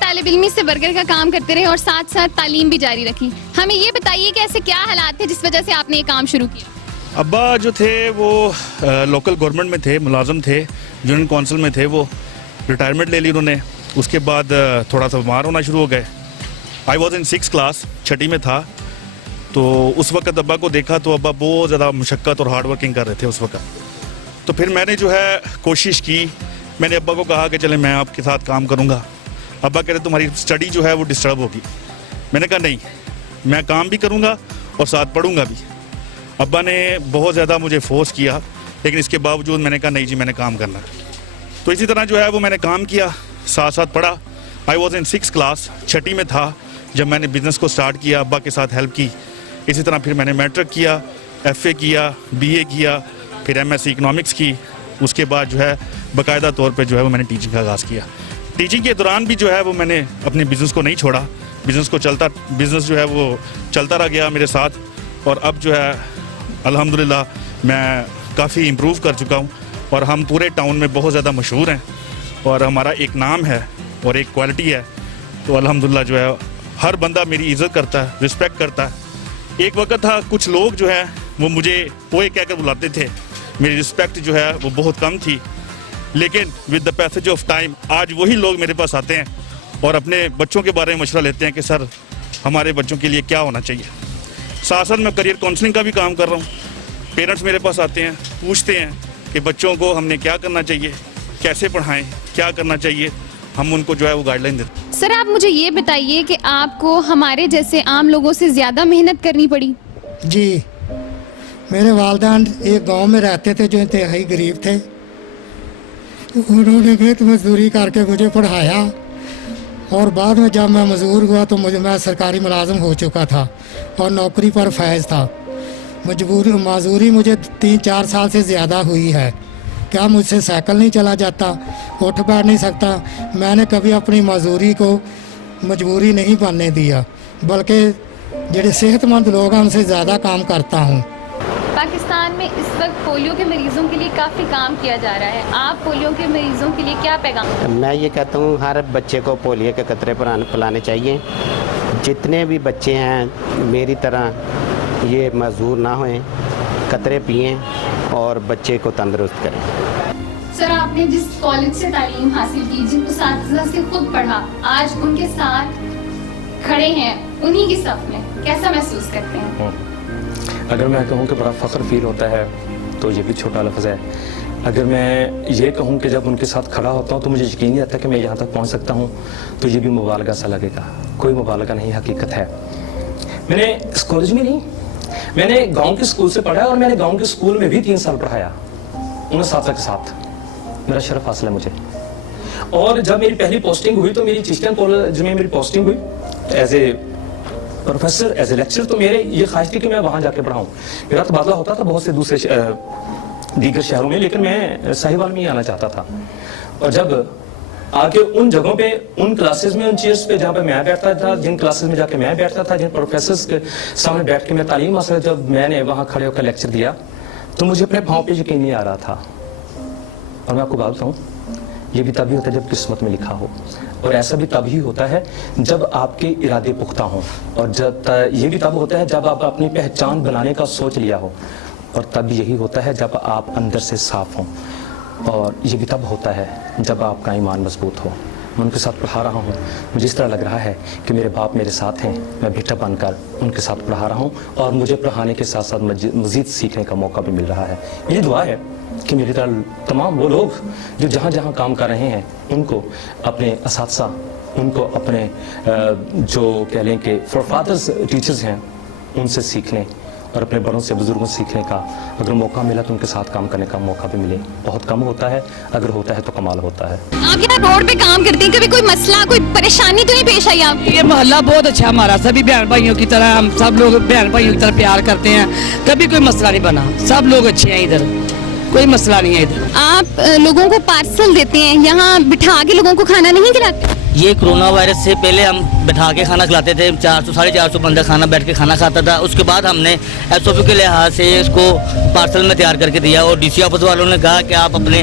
طالب علمی سے برگر کا کام کرتے رہے اور ساتھ ساتھ تعلیم بھی جاری رکھی. ہمیں یہ بتائیے کہ ایسے کیا حالات تھے جس وجہ سے آپ نے یہ کام شروع کیا؟ ابا جو تھے وہ لوکل گورنمنٹ میں تھے, ملازم تھے, یونین کونسل میں تھے. وہ ریٹائرمنٹ لے لی انہوں نے. اس کے بعد تھوڑا سا بیمار ہونا شروع ہو گئے. I was in 6th class, چھٹی میں تھا. تو اس وقت ابا کو دیکھا تو ابا بہت زیادہ مشقت اور ہارڈ ورکنگ کر رہے تھے اس وقت. تو پھر میں نے جو ہے کوشش کی. میں نے ابا کو کہا کہ چلیں میں آپ کے ساتھ کام کروں گا. ابا کہہ رہے تمہاری اسٹڈی جو ہے وہ ڈسٹرب ہوگی. میں نے کہا نہیں, میں کام بھی کروں گا اور ساتھ پڑھوں گا بھی. ابا نے بہت زیادہ مجھے فورس کیا, لیکن اس کے باوجود میں نے کہا نہیں جی میں نے کام کرنا. تو اسی طرح جو ہے وہ میں نے کام کیا, ساتھ ساتھ پڑھا. I was in 6th class, چھٹی میں تھا جب میں نے بزنس کو سٹارٹ کیا, ابا کے ساتھ ہیلپ کی. اسی طرح پھر میں نے میٹرک کیا, FA کیا, BA کیا, پھر MSc اکنامکس کی. اس کے بعد جو ہے باقاعدہ طور پہ جو ہے وہ میں نے ٹیچنگ کا آغاز کیا. ٹیچنگ کے دوران بھی جو ہے وہ میں نے اپنے بزنس کو نہیں چھوڑا. بزنس جو ہے وہ چلتا رہ گیا میرے ساتھ. اور اب جو ہے الحمدللہ میں کافی امپروو کر چکا ہوں اور ہم پورے ٹاؤن میں بہت زیادہ مشہور ہیں اور ہمارا ایک نام ہے اور ایک کوالٹی ہے. تو الحمدللہ جو ہے ہر بندہ میری عزت کرتا ہے, رسپیکٹ کرتا ہے. ایک وقت تھا کچھ لوگ جو ہے وہ مجھے پوئے کہہ کر بلاتے تھے, میری رسپیکٹ جو ہے وہ بہت کم تھی. لیکن with the passage of time آج وہی لوگ میرے پاس آتے ہیں اور اپنے بچوں کے بارے میں مشورہ لیتے ہیں کہ سر ہمارے بچوں کے لیے کیا ہونا چاہیے. ساتھ ساتھ میں کریئر کاؤنسلنگ کا بھی کام کر رہا ہوں. پیرنٹس میرے پاس آتے ہیں, پوچھتے ہیں کہ بچوں کو ہم نے کیا کرنا چاہیے, کیسے پڑھائیں, کیا کرنا چاہیے. ہم ان کو جو ہے وہ گائیڈ لائن دیتے ہیں. سر آپ مجھے یہ بتائیے کہ آپ کو ہمارے جیسے عام لوگوں سے زیادہ محنت کرنی پڑی؟ جی, میرے والدین ایک گاؤں میں رہتے تھے جو انتہائی غریب تھے. انہوں نے بھی مزدوری کر کے مجھے پڑھایا اور بعد میں جب میں مزدور ہوا تو میں سرکاری ملازم ہو چکا تھا اور نوکری پر فائز تھا. معذوری مجھے 3-4 سال سے زیادہ ہوئی ہے. کیا مجھ سے سائیکل نہیں چلا جاتا, اٹھ بیٹھ نہیں سکتا. میں نے کبھی اپنی معذوری کو مجبوری نہیں بننے دیا, بلکہ جڑے صحت مند لوگ ہیں ان سے زیادہ کام کرتا ہوں. پاکستان میں اس وقت پولیو کے مریضوں کے لیے کافی کام کیا جا رہا ہے. آپ پولیو کے مریضوں کے لیے کیا پیغام ہیں؟ میں یہ کہتا ہوں ہر بچے کو پولیو کے قطرے پلانے چاہیے. جتنے بھی بچے ہیں میری طرح یہ معذور نہ ہوئیں, قطرے پئیں اور بچے کو تندرست کریں. سر آپ نے جس کالج سے تعلیم حاصل کی, جن اساتذہ سے خود پڑھا, آج ان کے ساتھ کھڑے ہیں انہی کی صف میں, کیسا محسوس کرتے ہیں؟ اگر میں کہوں کہ بڑا فخر فیل ہوتا ہے تو یہ بھی چھوٹا لفظ ہے. اگر میں یہ کہوں کہ جب ان کے ساتھ کھڑا ہوتا ہوں تو مجھے یقین نہیں آتا کہ میں یہاں تک پہنچ سکتا ہوں, تو یہ بھی مبالغہ سا لگے گا. کوئی مبالغہ نہیں, حقیقت ہے. میں نے اس کالج میں نہیں, میں نے گاؤں کے اسکول سے پڑھا اور میں نے گاؤں کے اسکول میں بھی 3 سال پڑھایا ان اساتذہ کے ساتھ. میرا شرف حاصل ہے مجھے. اور جب میری پہلی پوسٹنگ ہوئی تو میری چشتیان کالج میں میری پوسٹنگ ہوئی as a professor, as a lecture. تو میرے یہ خواہش تھی کہ میں وہاں جا کے پڑھاؤں. میرا تبادلہ ہوتا تھا بہت سے دوسرے دیگر شہروں میں, لیکن میں ساہیوال میں ہی آنا چاہتا تھا. اور جب آ کے ان جگہوں پہ, ان کلاسز میں, ان چیئرز پہ جہاں پہ میں بیٹھتا تھا, جن کلاسز میں جا کے میں بیٹھتا تھا, جن پروفیسرز کے سامنے بیٹھ کے میں تعلیم حاصل, جب میں نے وہاں کھڑے ہو کر لیکچر دیا تو مجھے اپنے پاؤں پہ یقین نہیں آ رہا تھا. اور میں آپ کو بات بتاؤں, یہ بھی تبھی ہوتا ہے جب قسمت میں لکھا ہو, اور ایسا بھی تب ہی ہوتا ہے جب آپ کے ارادے پختہ ہوں, اور جب یہ بھی تب ہوتا ہے جب آپ اپنی پہچان بنانے کا سوچ لیا ہو, اور تب یہی ہوتا ہے جب آپ اندر سے صاف ہوں, اور یہ بھی تب ہوتا ہے جب آپ کا ایمان مضبوط ہو. میں ان کے ساتھ پڑھا رہا ہوں, مجھے اس طرح لگ رہا ہے کہ میرے باپ میرے ساتھ ہیں, میں بیٹا بن کر ان کے ساتھ پڑھا رہا ہوں, اور مجھے پڑھانے کے ساتھ ساتھ مزید سیکھنے کا موقع بھی مل رہا ہے. میری دعا ہے کہ میری طرح تمام وہ لوگ جو جہاں جہاں کام کر رہے ہیں ان کو اپنے اساتذہ, ان کو اپنے جو کہہ لیں کہ فادرز ٹیچرز ہیں ان سے سیکھنے, اور اپنے بڑوں سے, بزرگوں سے سیکھنے کا اگر موقع ملا تو ان کے ساتھ کام کرنے کا موقع بھی ملے. بہت کم ہوتا ہے, اگر ہوتا ہے تو کمال ہوتا ہے. آپ یہاں روڈ پہ کام کرتے ہیں, کبھی کوئی مسئلہ, کوئی پریشانی تو نہیں پیش آئی آپ کو؟ یہ محلہ بہت اچھا ہمارا, سبھی بہن بھائیوں کی طرح, ہم سب لوگ بہن بھائیوں کی طرح پیار کرتے ہیں. کبھی کوئی مسئلہ نہیں بنا, سب لوگ اچھے ہیں, ادھر کوئی مسئلہ نہیں ہے. ادھر آپ لوگوں کو پارسل دیتے ہیں, یہاں بٹھا کے لوگوں کو کھانا نہیں کھلاتے؟ یہ کرونا وائرس سے پہلے ہم بٹھا کے کھانا کھلاتے تھے, 400-450 بندہ کھانا بیٹھ کے کھانا کھاتا تھا. اس کے بعد ہم نے SOP کے لحاظ سے اس کو پارسل میں تیار کر کے دیا, اور DC آفس والوں نے کہا کہ آپ اپنے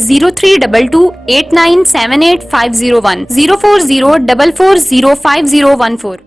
032289785010 040440504